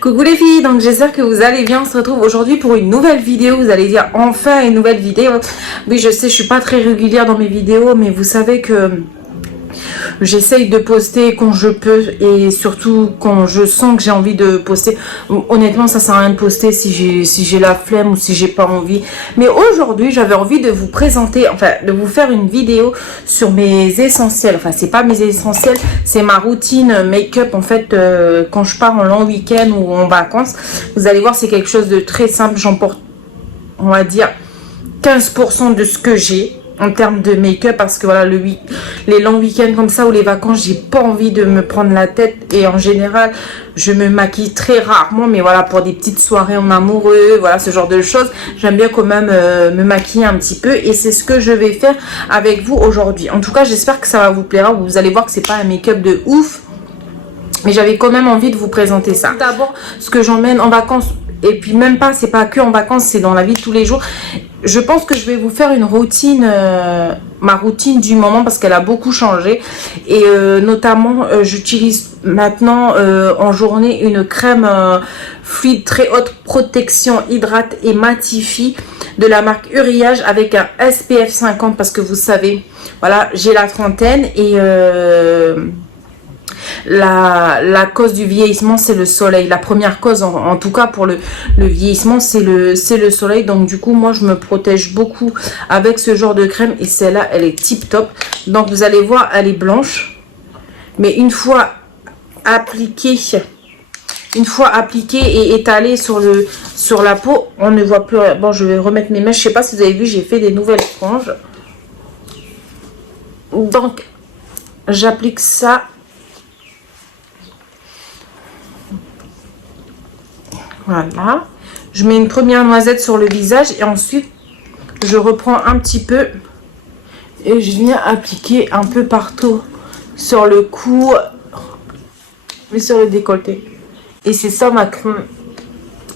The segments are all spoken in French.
Coucou les filles, donc j'espère que vous allez bien. On se retrouve aujourd'hui pour une nouvelle vidéo. Vous allez dire enfin une nouvelle vidéo. Oui, je sais, je suis pas très régulière dans mes vidéos, mais vous savez que j'essaye de poster quand je peux et surtout quand je sens que j'ai envie de poster. Honnêtement, ça sert à rien de poster si j'ai la flemme ou si j'ai pas envie. Mais aujourd'hui, j'avais envie de vous présenter, enfin de vous faire une vidéo sur mes essentiels. Enfin, c'est pas mes essentiels, c'est ma routine make-up en fait quand je pars en long week-end ou en vacances. Vous allez voir, c'est quelque chose de très simple. J'emporte, on va dire, 15% de ce que j'ai en termes de make-up parce que voilà, les longs week-ends comme ça ou les vacances, j'ai pas envie de me prendre la tête et en général je me maquille très rarement, mais voilà, pour des petites soirées en amoureux, voilà, ce genre de choses, j'aime bien quand même me maquiller un petit peu et c'est ce que je vais faire avec vous aujourd'hui. En tout cas, j'espère que ça va vous plaire. Vous allez voir que c'est pas un make-up de ouf, mais j'avais quand même envie de vous présenter ça. D'abord, ce que j'emmène en vacances, et puis même pas, c'est pas que en vacances, c'est dans la vie de tous les jours. Je pense que je vais vous faire une routine, ma routine du moment, parce qu'elle a beaucoup changé. Et notamment, j'utilise maintenant en journée une crème fluide très haute protection, hydrate et matifie de la marque Uriage avec un SPF 50, parce que vous savez, voilà, j'ai la trentaine et la cause du vieillissement, c'est le soleil. La première cause, en tout cas pour le vieillissement, c'est le soleil. Donc du coup, moi je me protège beaucoup avec ce genre de crème et celle-là, elle est tip top. Donc vous allez voir, elle est blanche, mais une fois appliquée et étalée sur la peau, on ne voit plus rien. Bon, je vais remettre mes mèches. Je sais pas si vous avez vu, j'ai fait des nouvelles franges. Donc j'applique ça. Voilà, je mets une première noisette sur le visage et ensuite je reprends un petit peu et je viens appliquer un peu partout sur le cou et sur le décolleté. Et c'est ça ma crème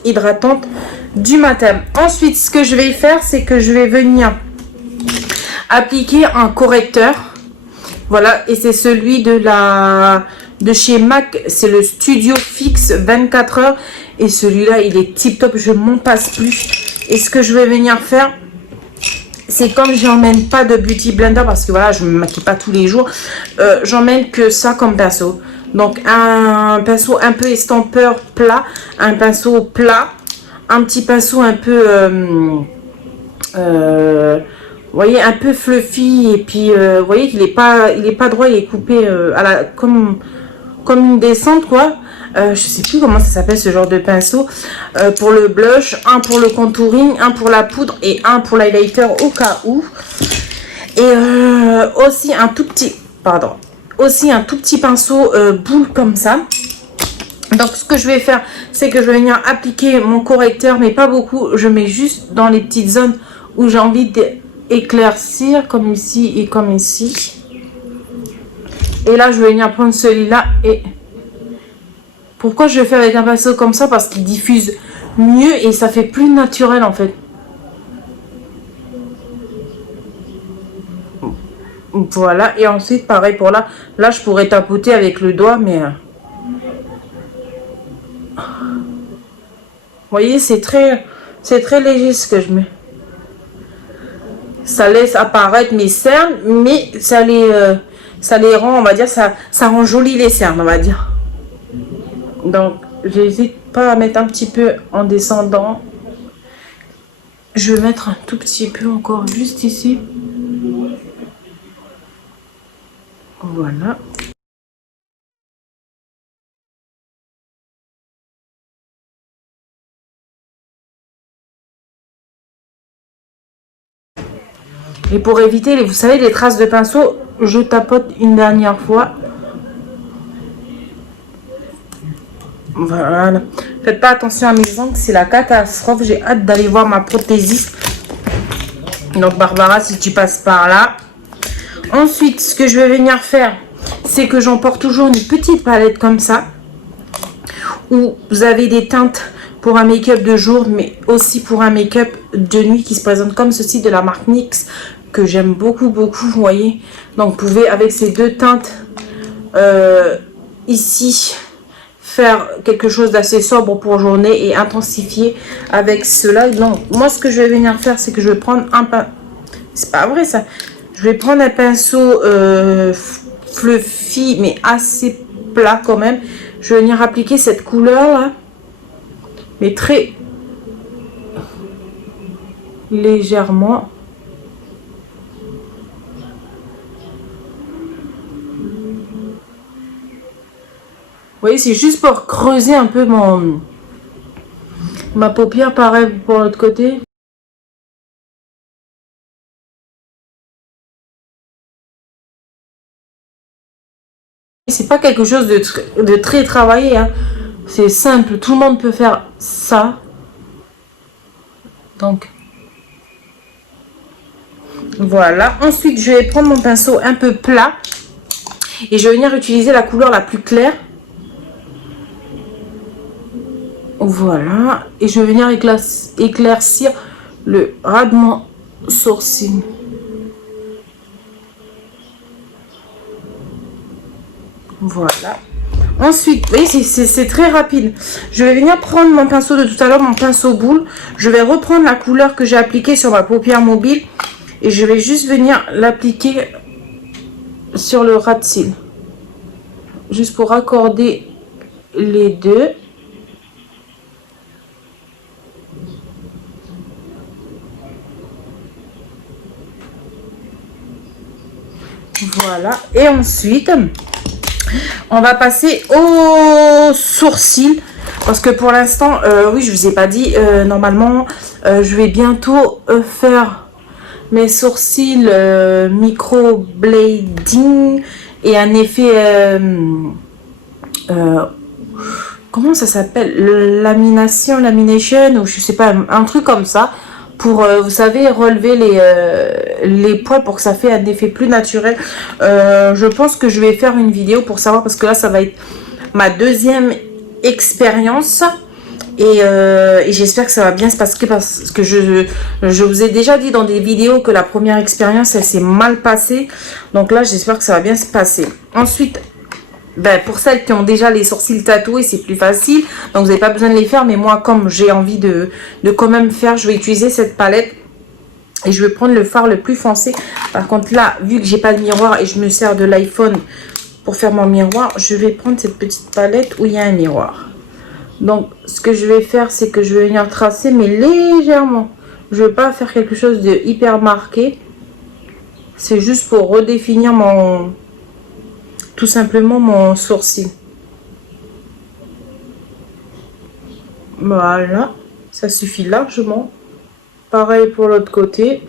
hydratante du matin. Ensuite, ce que je vais faire, c'est que je vais venir appliquer un correcteur. Voilà, et c'est celui de chez MAC, c'est le Studio Fix 24 heures. Et celui-là, il est tip top, je m'en passe plus. Et ce que je vais venir faire, c'est comme j'emmène pas de beauty blender, parce que voilà, je me maquille pas tous les jours, j'emmène que ça comme pinceau. Donc un pinceau un peu estampeur plat, un pinceau plat, un petit pinceau un peu, vous voyez, un peu fluffy, et puis vous voyez qu'il est pas droit, il est coupé comme une descente quoi. Je sais plus comment ça s'appelle ce genre de pinceau. Pour le blush, un pour le contouring, un pour la poudre et un pour l'highlighter au cas où. Et aussi un tout petit pinceau boule comme ça. Donc ce que je vais faire, c'est que je vais venir appliquer mon correcteur, mais pas beaucoup. Je mets juste dans les petites zones où j'ai envie d'éclaircir, comme ici et comme ici. Et là, je vais venir prendre celui-là et... Pourquoi je le fais avec un pinceau comme ça? Parce qu'il diffuse mieux et ça fait plus naturel en fait. Voilà, et ensuite pareil pour là. Là, je pourrais tapoter avec le doigt, mais... Vous voyez, c'est très léger ce que je mets. Ça laisse apparaître mes cernes, mais ça les rend, on va dire, ça rend joli les cernes, on va dire. Donc, j'hésite pas à mettre un petit peu en descendant. Je vais mettre un tout petit peu encore juste ici. Voilà. Et pour éviter, vous savez, les traces de pinceau, je tapote une dernière fois. Voilà. Faites pas attention à mes ongles, c'est la catastrophe. J'ai hâte d'aller voir ma prothésiste. Donc Barbara, si tu passes par là. Ensuite, ce que je vais venir faire, c'est que j'emporte toujours une petite palette comme ça, où vous avez des teintes pour un make-up de jour, mais aussi pour un make-up de nuit qui se présente comme ceci de la marque NYX, que j'aime beaucoup, beaucoup, vous voyez. Donc vous pouvez, avec ces deux teintes ici, faire quelque chose d'assez sobre pour journée et intensifier avec cela. Donc moi ce que je vais venir faire, c'est que je vais prendre un pinceau, c'est pas vrai ça, je vais prendre un pinceau fluffy mais assez plat quand même. Je vais venir appliquer cette couleur là, mais très légèrement. Vous voyez, c'est juste pour creuser un peu ma paupière, pareil pour l'autre côté. C'est pas quelque chose de très travaillé, hein. C'est simple, tout le monde peut faire ça. Donc, voilà. Ensuite, je vais prendre mon pinceau un peu plat et je vais venir utiliser la couleur la plus claire. Voilà. Et je vais venir éclaircir le ras de mon sourcil. Voilà. Ensuite, vous voyez, c'est très rapide. Je vais venir prendre mon pinceau de tout à l'heure, mon pinceau boule. Je vais reprendre la couleur que j'ai appliquée sur ma paupière mobile. Et je vais juste venir l'appliquer sur le ras de cils. Juste pour raccorder les deux. Voilà. Et ensuite, on va passer aux sourcils. Parce que pour l'instant, oui, je vous ai pas dit, normalement, je vais bientôt faire mes sourcils micro-blading et un effet... comment ça s'appelle, lamination, ou je sais pas, un truc comme ça. Pour, vous savez, relever les poils pour que ça fait un effet plus naturel. Je pense que je vais faire une vidéo pour savoir, parce que là, ça va être ma deuxième expérience. Et j'espère que ça va bien se passer, parce que je vous ai déjà dit dans des vidéos que la première expérience, elle s'est mal passée. Donc là, j'espère que ça va bien se passer. Ensuite, ben, pour celles qui ont déjà les sourcils tatoués, c'est plus facile. Donc, vous n'avez pas besoin de les faire. Mais moi, comme j'ai envie de quand même faire, je vais utiliser cette palette. Et je vais prendre le fard le plus foncé. Par contre, là, vu que j'ai pas de miroir et je me sers de l'iPhone pour faire mon miroir, je vais prendre cette petite palette où il y a un miroir. Donc, ce que je vais faire, c'est que je vais venir tracer, mais légèrement. Je ne vais pas faire quelque chose de hyper marqué. C'est juste pour redéfinir tout simplement mon sourcil. Voilà, ça suffit largement. Pareil pour l'autre côté.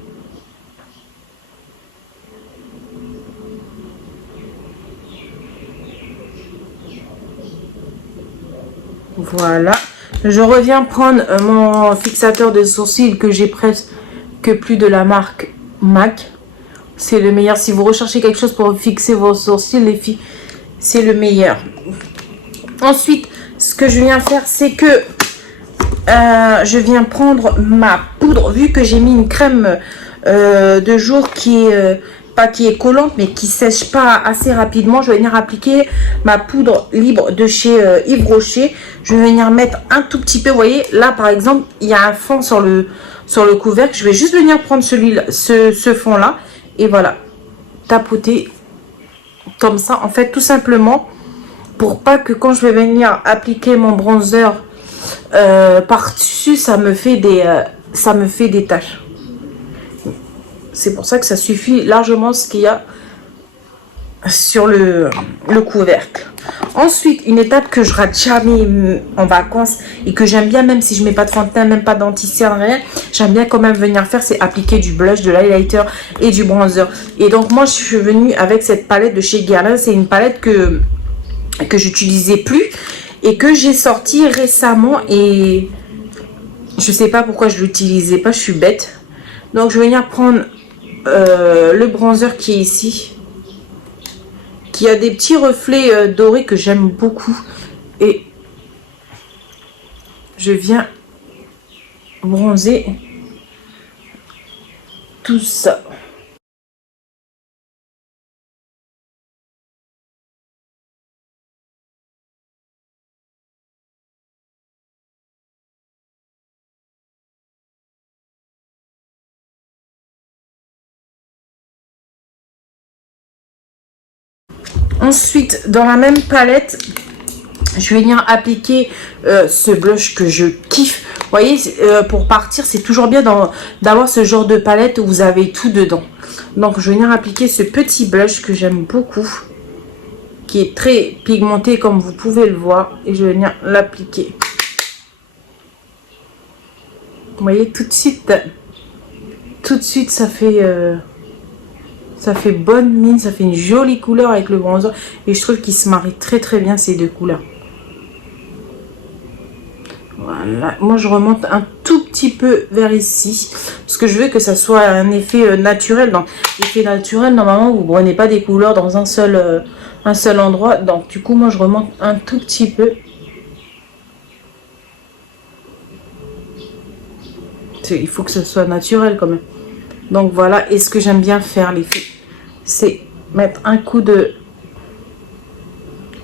Voilà. Je reviens prendre mon fixateur de sourcils que j'ai presque plus de la marque MAC. C'est le meilleur. Si vous recherchez quelque chose pour fixer vos sourcils, les filles, c'est le meilleur. Ensuite, ce que je viens faire, c'est que je viens prendre ma poudre. Vu que j'ai mis une crème de jour qui est pas qui est collante, mais qui sèche pas assez rapidement, je vais venir appliquer ma poudre libre de chez Yves Rocher. Je vais venir mettre un tout petit peu. Vous voyez, là par exemple, il y a un fond sur le couvercle. Je vais juste venir prendre ce fond là. Et voilà, tapoter comme ça, en fait, tout simplement, pour pas que quand je vais venir appliquer mon bronzer par-dessus, ça me fait des taches. C'est pour ça que ça suffit largement ce qu'il y a sur le couvercle. Ensuite, une étape que je rate jamais en vacances et que j'aime bien, même si je mets pas de fond de teint, même pas d'anti-cerne, rien, j'aime bien quand même venir faire, c'est appliquer du blush, de l'highlighter et du bronzer. Et donc moi, je suis venue avec cette palette de chez Guerlain. C'est une palette que j'utilisais plus et que j'ai sortie récemment, et je sais pas pourquoi je l'utilisais pas, je suis bête. Donc je vais venir prendre le bronzer qui est ici, qui a des petits reflets dorés que j'aime beaucoup, et je viens bronzer tout ça. Ensuite, dans la même palette, je vais venir appliquer ce blush que je kiffe. Vous voyez, pour partir, c'est toujours bien d'avoir ce genre de palette où vous avez tout dedans. Donc, je vais venir appliquer ce petit blush que j'aime beaucoup, qui est très pigmenté comme vous pouvez le voir. Et je vais venir l'appliquer. Vous voyez, tout de suite, ça fait bonne mine, ça fait une jolie couleur avec le bronzer. Et je trouve qu'il se marie très très bien ces deux couleurs. Voilà, moi je remonte un tout petit peu vers ici. Parce que je veux que ça soit un effet naturel. Donc, l'effet naturel, normalement, vous ne prenez pas des couleurs dans un seul endroit. Donc, du coup, moi je remonte un tout petit peu. Il faut que ce soit naturel quand même. Donc voilà, et ce que j'aime bien faire les filles, c'est mettre un coup de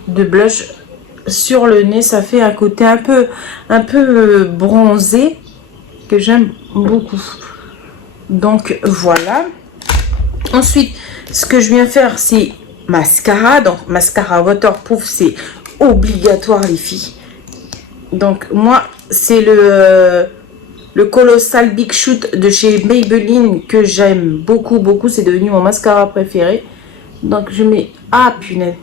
blush sur le nez. Ça fait un côté un peu bronzé que j'aime beaucoup. Donc voilà. Ensuite, ce que je viens faire, c'est mascara. Donc mascara waterproof, c'est obligatoire les filles. Donc moi, c'est le Colossal Big Shoot de chez Maybelline que j'aime beaucoup. C'est devenu mon mascara préféré. Donc je mets... Ah punaise.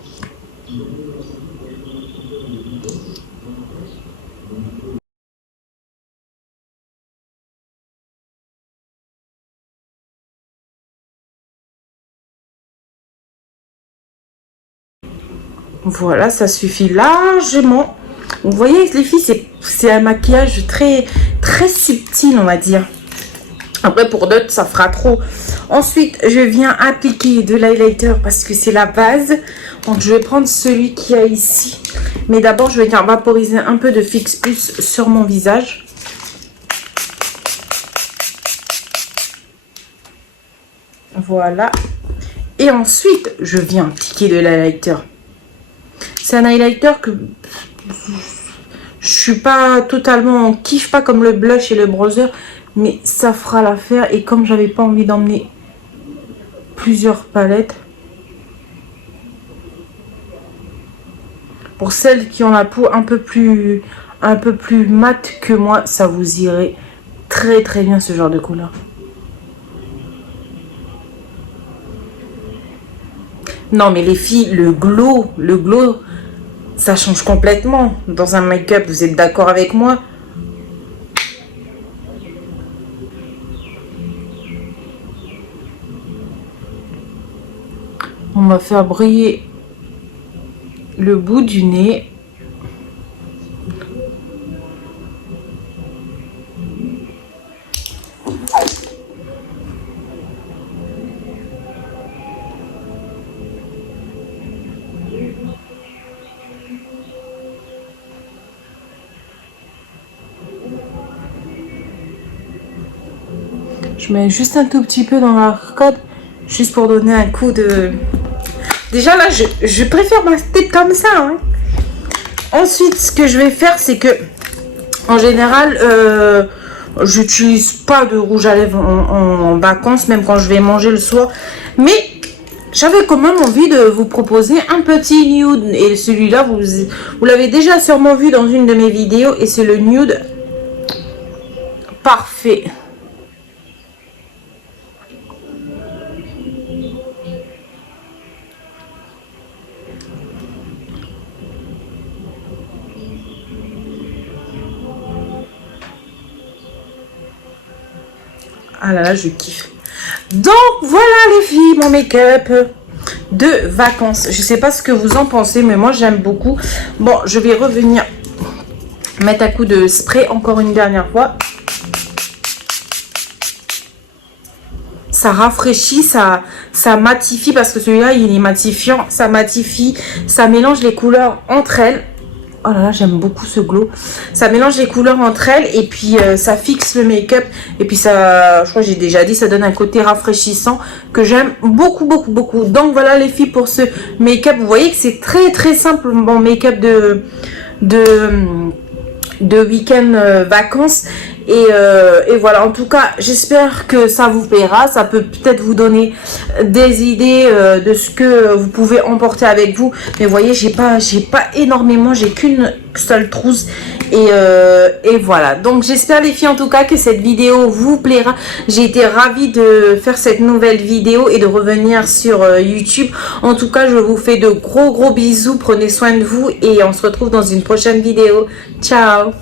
Voilà, ça suffit largement. Vous voyez les filles, c'est un maquillage très subtil, on va dire. Après pour d'autres ça fera trop. Ensuite je viens appliquer de l'highlighter parce que c'est la base. Donc je vais prendre celui qu'il y a ici. Mais d'abord je vais venir vaporiser un peu de Fix Plus sur mon visage. Voilà. Et ensuite je viens appliquer de l'highlighter. C'est un highlighter que je suis pas totalement, on kiffe pas comme le blush et le bronzer, mais ça fera l'affaire. Et comme j'avais pas envie d'emmener plusieurs palettes, pour celles qui ont la peau un peu plus mate que moi, ça vous irait très bien ce genre de couleur. Non mais les filles, le glow, ça change complètement dans un make-up. Vous êtes d'accord avec moi? On va faire briller le bout du nez. Je mets juste un tout petit peu dans l'arcade, juste pour donner un coup de... Déjà là, je préfère ma tête comme ça. Hein. Ensuite, ce que je vais faire, c'est que, en général, j'utilise pas de rouge à lèvres en vacances, même quand je vais manger le soir. Mais j'avais quand même envie de vous proposer un petit nude. Et celui-là, vous l'avez déjà sûrement vu dans une de mes vidéos. Et c'est le nude parfait. Ah là là, je kiffe. Donc voilà les filles, mon make-up de vacances. Je sais pas ce que vous en pensez, mais moi j'aime beaucoup. Bon, je vais revenir mettre un coup de spray encore une dernière fois. Ça rafraîchit, ça matifie, parce que celui-là il est matifiant. Ça matifie, ça mélange les couleurs entre elles. Oh là là, j'aime beaucoup ce glow. Ça mélange les couleurs entre elles et puis ça fixe le make-up. Et puis ça, je crois que j'ai déjà dit, ça donne un côté rafraîchissant que j'aime beaucoup. Donc voilà les filles pour ce make-up. Vous voyez que c'est très simple, mon make-up de week-end vacances. Et voilà, en tout cas, j'espère que ça vous plaira. Ça peut peut-être vous donner des idées de ce que vous pouvez emporter avec vous. Mais vous voyez, j'ai pas énormément, j'ai qu'une seule trousse. Et voilà. Donc, j'espère les filles, en tout cas, que cette vidéo vous plaira. J'ai été ravie de faire cette nouvelle vidéo et de revenir sur YouTube. En tout cas, je vous fais de gros bisous. Prenez soin de vous et on se retrouve dans une prochaine vidéo. Ciao!